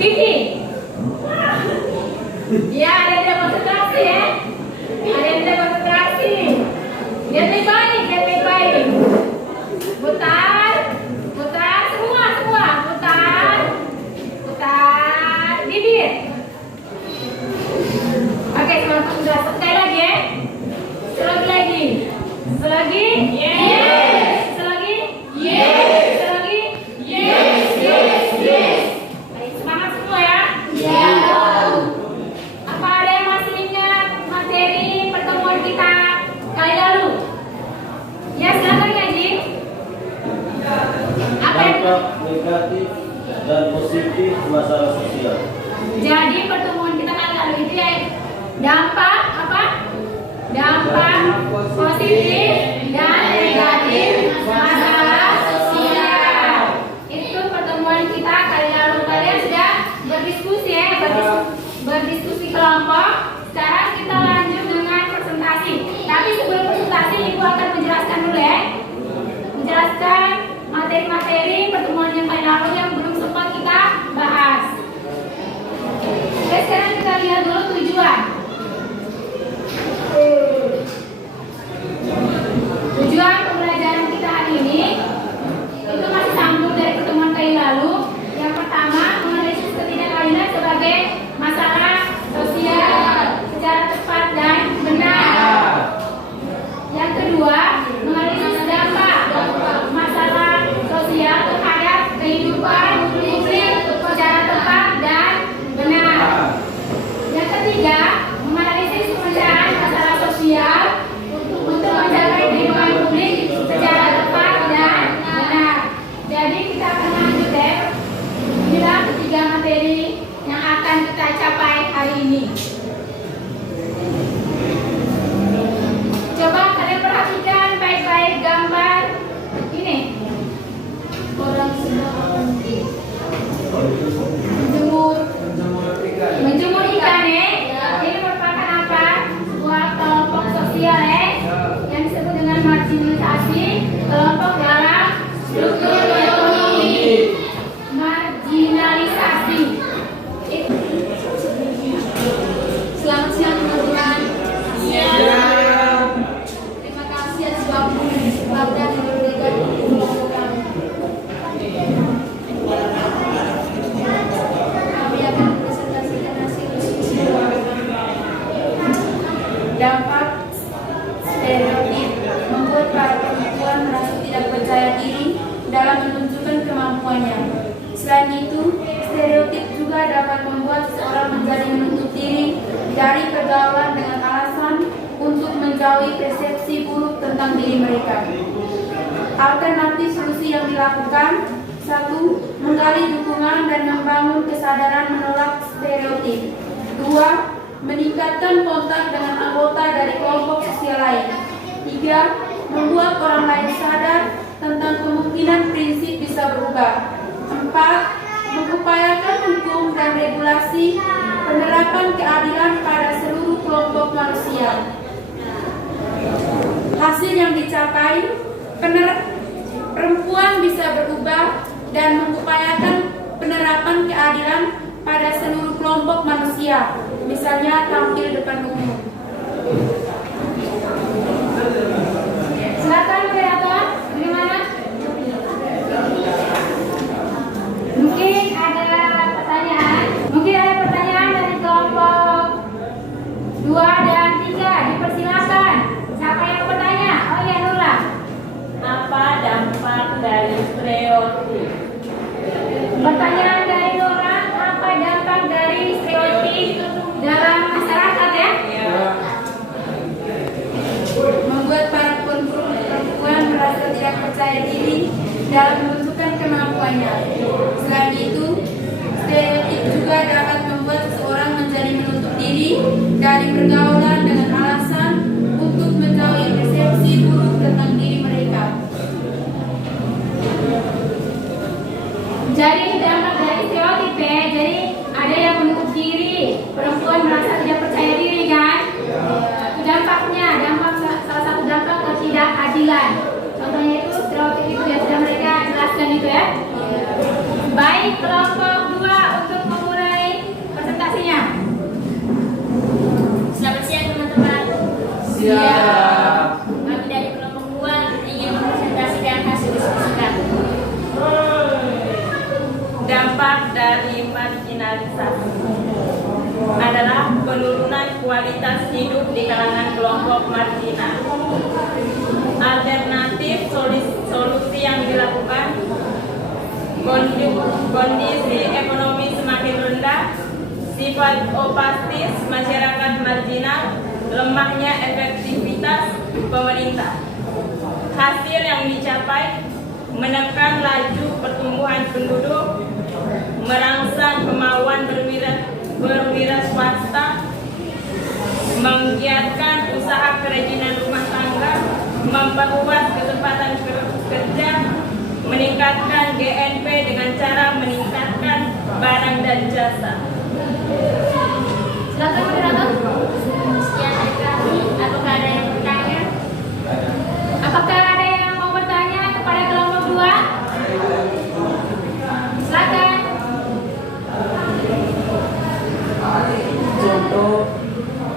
Vicky. Ya, ada yang konsentrasi ya. Ada yang konsentrasi. Lihat baik-baik, lihat baik-baik. Putar, putar semua, putar, putar bibir. Oke, semangat sudah. Sekali lagi ya. Selagi. Selagi. Yes. Selagi. Yes. Selagi. Yes. Yes. Yes. Baik, semangat semua ya. Yeah. Apa ada yang masih ingat materi pertemuan kita kali lalu? Ya, silakan Kaji. Apa yang dampak negatif dan positif masalah sosial. Jadi pertemuan kita kali lalu itu ya dampak apa? Dampak positif dan negatif masalah sosial. Itu pertemuan kita kali lalu. Kalian sudah berdiskusi ya, berdiskusi kelompok. Sekarang kita lanjut dengan presentasi. Tapi sebelum presentasi, Ibu akan menjelaskan dulu ya. Menjelaskan materi-materi pertemuan yang kali lalu yang belum sempat kita bahas. Oke, sekarang kita lihat dulu tujuan. Tujuan pembelajaran kita hari ini itu masih sambung dari pertemuan kali lalu. Yang pertama, menganalisis ketidakadilan sebagai masalah sosial secara tepat dan benar. Yang kedua, menganalisis dampak masalah sosial terhadap kehidupan publik secara tepat dan benar. Yang ketiga, menganalisis pemecahan masalah sosial untuk mencapai kehidupan publik secara tepat dan benar. Jadi kita akan lanjut ya. Inilah ketiga materi yang akan kita capai hari ini. Coba kalian perhatikan baik-baik gambar ini. Orang sedang menjemur ikan ya. Ini merupakan apa? Sebuah kelompok sosial ya, yang disebut dengan marginalisasi, kelompok dalam struktur ekonomi. Marginalisasi. Selamat siang teman-teman. Terima kasih atas waktu yang diberikan untuk kelompok kami. Kami akan presentasikan hasil diskusi dampak stereotip membuat para perempuan merasa tidak percaya diri dalam menunjukkan kemampuannya. Selain itu, stereotip juga dapat membuat seseorang menjadi menutup diri dari pergaulan dengan alasan untuk menjauhi persepsi buruk tentang diri mereka. Alternatif solusi yang dilakukan: 1. Menggali dukungan dan membangun kesadaran menolak stereotip. 2. Meningkatkan kontak dengan anggota dari kelompok sosial lain. 3. Membuat orang lain sadar tentang kemungkinan prinsip bisa berubah. 4. Mengupayakan hukum dan regulasi penerapan keadilan pada seluruh kelompok manusia. Hasil yang dicapai: perempuan bisa berubah dan mengupayakan penerapan keadilan pada seluruh kelompok manusia, misalnya tampil depan umum. Silakan moderator, bagaimana? Mungkin ada pertanyaan dari kelompok 2 dan 3. Dipersilakan. Siapa yang bertanya? Oh ya, Nurla. Apa dampak dari stereotip? Pertanyaan dari Nurla, apa dampak dari stereotip dalam masyarakat ya? Ya. Membuat para perempuan Kami dari kelompok 2 ingin mempresentasikan hasil diskusi kami. Dampak dari marginalisasi adalah penurunan kualitas hidup di kalangan kelompok marginal. Alternatif solusi yang dilakukan, kondisi ekonomi semakin rendah, sifat opatis masyarakat marginal, lemahnya efektivitas pemerintah. Hasil yang dicapai menekan laju pertumbuhan penduduk, merangsang kemauan berwira swasta, menggiatkan usaha kerajinan rumah tangga, memperluas kesempatan kerja, meningkatkan GNP dengan cara meningkatkan barang dan jasa. Silakan moderator. Sekian dari kami. Apakah ada yang bertanya? Apakah ada yang mau bertanya kepada kelompok 2? Silakan. Contoh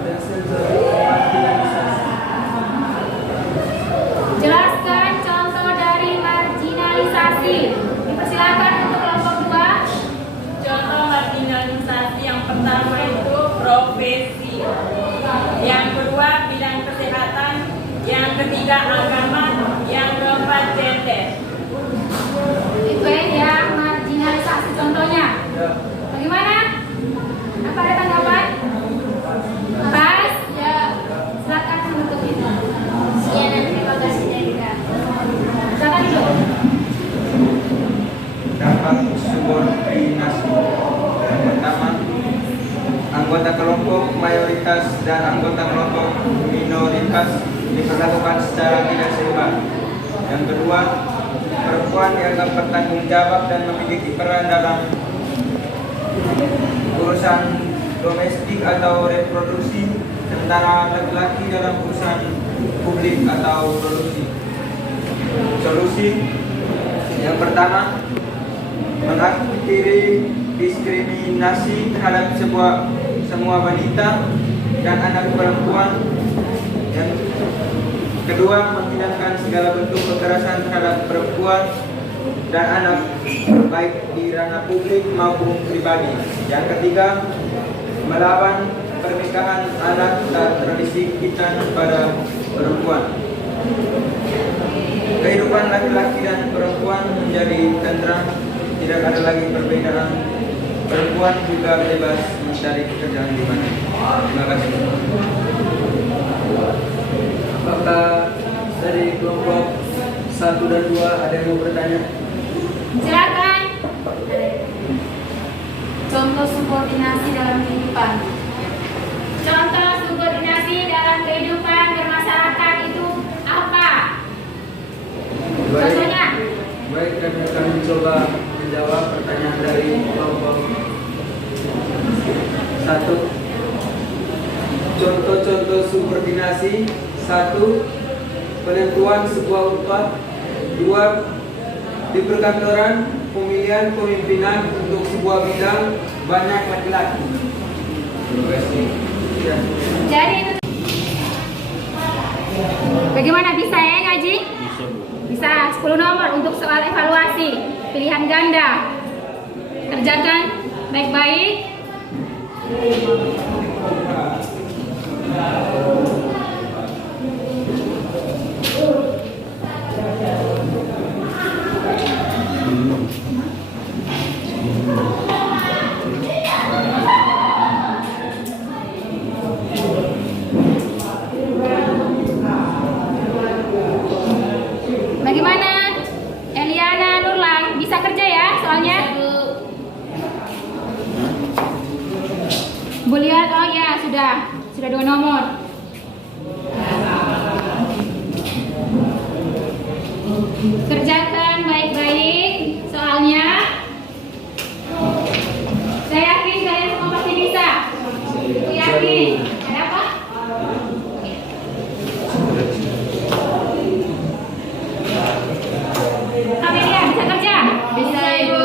dan sensor marginalisasi. Jelaskan contoh dari marginalisasi. Dipersilakan untuk kelompok 2. Contoh marginalisasi yang pertama itu profesi, yang kedua bidang kesehatan, yang ketiga agama, yang keempat gender. Itu ya marginalisasi contohnya. Bagaimana? Apa ada tanggapan? Pas? Ya. Silakan menutup itu. Sekian dan terima kasih dari kami. Silakan dulu. Dampak subordinasi. Yang pertama, anggota kelompok mayoritas dan anggota kelompok minoritas diperlakukan secara tidak seimbang. Yang kedua, perempuan dianggap bertanggung jawab dan memiliki peran dalam urusan domestik atau reproduksi, sementara laki-laki dalam urusan publik atau produksi. Solusi yang pertama, mengakhiri diskriminasi terhadap semua wanita dan anak perempuan. Yang kedua, menghilangkan segala bentuk kekerasan terhadap perempuan dan anak, baik di ranah publik maupun pribadi. Yang ketiga, melawan pernikahan anak dan tradisi khitan pada perempuan. Kehidupan laki-laki dan perempuan menjadi tentram, tidak ada lagi perbedaan. Perempuan juga bebas mencari pekerjaan di mana. Terima kasih. Apakah dari kelompok 1 dan 2 ada yang mau bertanya? Silakan. Contoh subordinasi dalam kehidupan. Contoh subordinasi dalam kehidupan bermasyarakat itu apa? Contohnya? Baik, kami akan mencoba menjawab pertanyaan dari kelompok 1. Contoh-contoh subordinasi: 1. Penentuan sebuah upah. 2. Di perkantoran, pemilihan pemimpinan untuk sebuah bidang banyak laki-laki. Terima kasih. Ya. Jadi itu. Bagaimana, bisa ya ngaji? Bisa, Bu. Bisa. 10 nomor untuk soal evaluasi pilihan ganda. Kerjakan baik-baik. Bagaimana? Eliana Nurlan, bisa kerja ya soalnya? Bu lihat, oh ya sudah 2 nomor. Kerjakan baik-baik soalnya. Saya yakin kalian semua pasti bisa. Aku yakin. Ada apa? Amelia bisa kerja? Bisa, Ibu.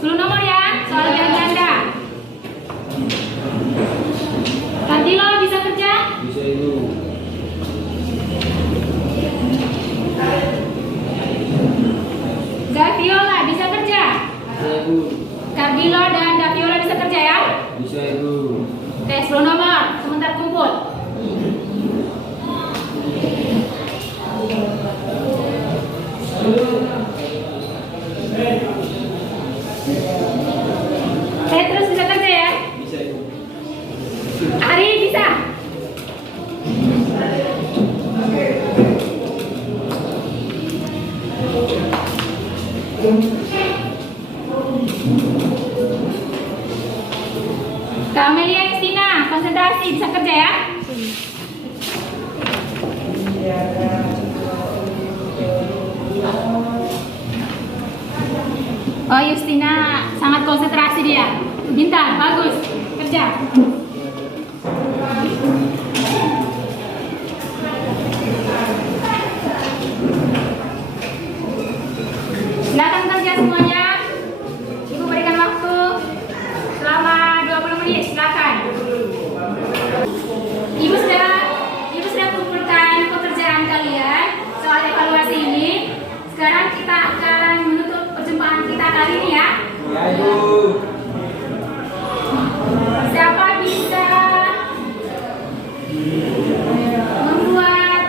10 nomor ya, soal yang ganda. Tantilo bisa kerja? Bisa, Ibu. Kak Amelia, Justina, konsentrasi, bisa kerja ya? Oh, Justina sangat konsentrasi dia. Bintang, bagus, kerja. Silakan kerja semuanya. Ibu berikan waktu selama 20 menit. Silakan. Ibu sudah kumpulkan pekerjaan kalian soal evaluasi ini. Sekarang kita akan menutup perjumpaan kita kali ini ya. Ya, Ibu. Siapa bisa membuat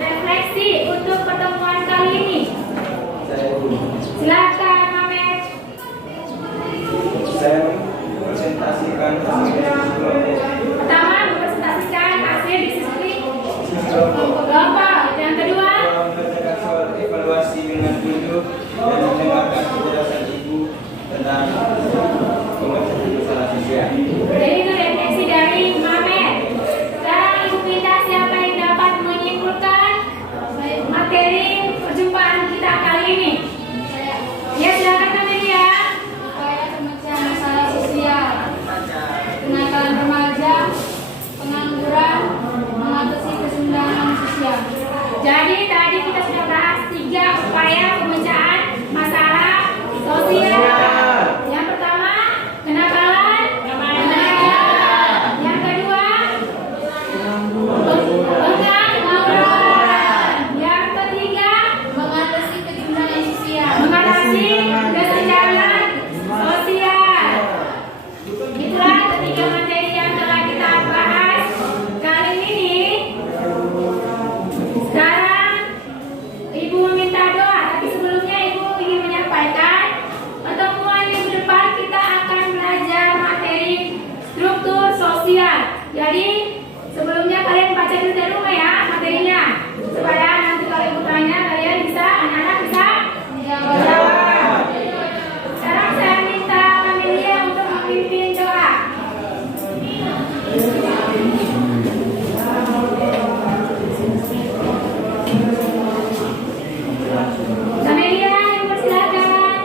refleksi untuk pertemuan kali ini? Silakan, Mamet. Saya presentasikan Pertama, mempresentasikan hasil diskusi kelompok. kelompok. Yang kedua, Mengerjakan soal evaluasi dengan tunjuk dan mendengarkan penjelasan Ibu tentang pengerjaan masalah siswa. jadi itu refleksi dari Mamet. Sekarang Ibu minta siapa yang dapat menyimpulkan materi perjumpaan kita kali ini. Ya, silakan Amelia. Upaya pemecahan masalah sosial, kenakalan remaja, pengangguran, mengatasi kesenjangan sosial. Jadi tadi kita sudah bahas 3 upaya pemecahan masalah sosial. Yang pertama, kenakalan remaja. Yang kedua, pengangguran. Yang ketiga, mengatasi kesenjangan sosial. Itulah ketiga materi yang telah kita bahas kali ini. Sekarang Ibu meminta doa, tapi sebelumnya Ibu ingin menyampaikan pertemuan minggu depan kita akan belajar materi struktur sosial. Jadi sebelumnya kalian baca dulu di rumah ya materinya, supaya nanti kalau Ibu tanya kalian bisa, anak-anak bisa jawab. Sekarang saya minta Amelia untuk memimpin doa. Amelia, Ibu persilakan.